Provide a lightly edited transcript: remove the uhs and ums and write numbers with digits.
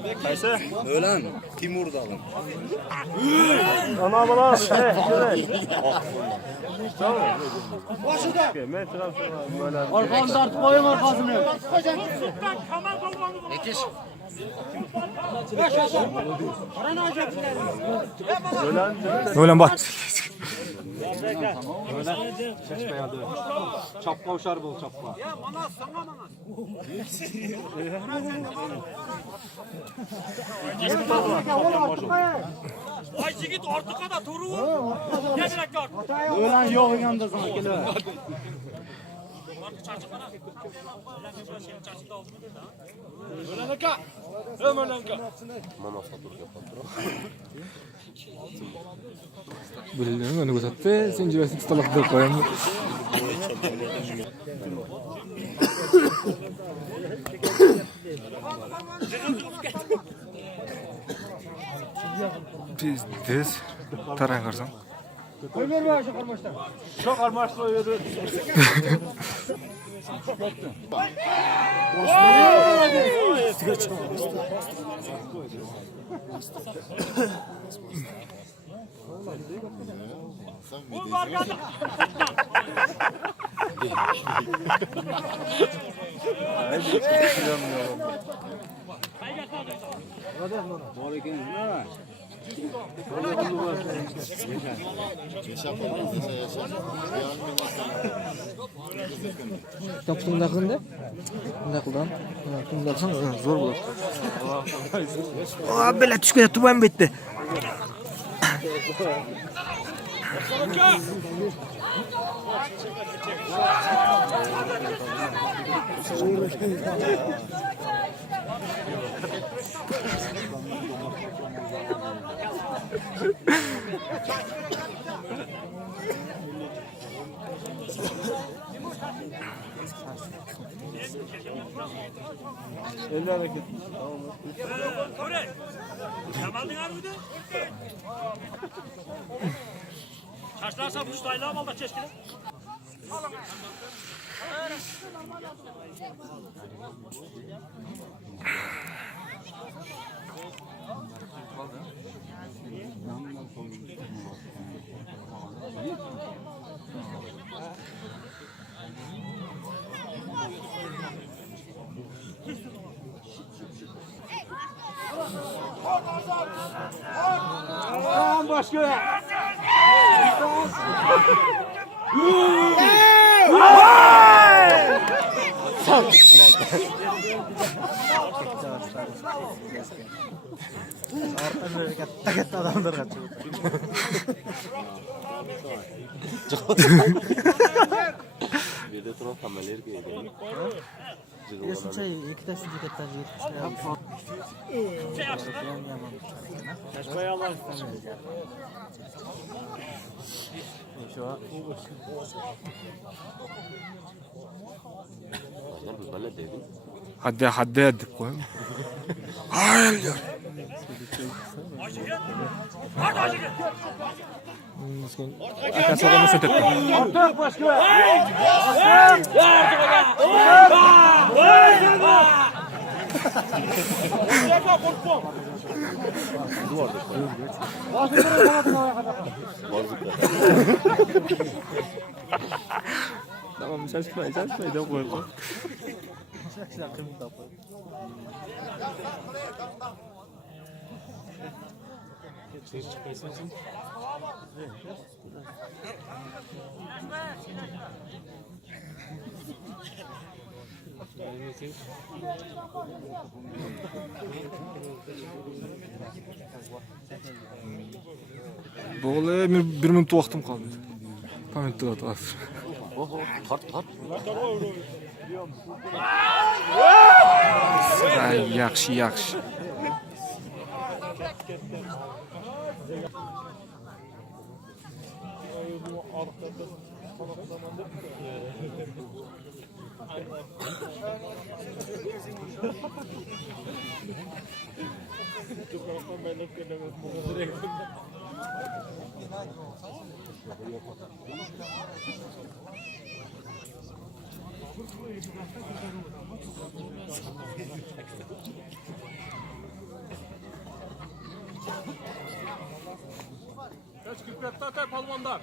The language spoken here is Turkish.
Qaysi? Ölen Timur dalın. Ana bala, evet. Tamam. Başıda. Men böyle. Arkamı tartıp koyayım arkasını. Ekiş. Ölen bak. Çapka uçar bol çapka. Ay yigit ortiqqa da turib. Yashrakor. Ölen yok yanında sana geliyor. Aka. Ömönanka. Bildiğin önü gösterdi. Sen cüvesi tutalak da koyalım. Tez. Tarayın karsan. Ömer var şu karmaştan. Çok armaşlı yürü. Kapsında kıldı. Ne kıldan? Kıldan zor bulur. Aa böyle tüşküye tuban bitti. Eller hareket. Ko'ray. Jamalding armidi? Tashlarsa mushtaylar oldi cheshkini. Aman başka. Katta adamlar kaçıyor. Bir de turan kameler geliyor. Yesin çay iki taş ücret etler Hadi dedik koyun. Hayır diyor. Akası adamı sötetti. Ortak başka. Tamam şaşmayın de koyun. Boğula bir minut vaktim kaldı. Pamette var. Oho, tart. Ay yaxshi. Üç küpret tatay palvonlar.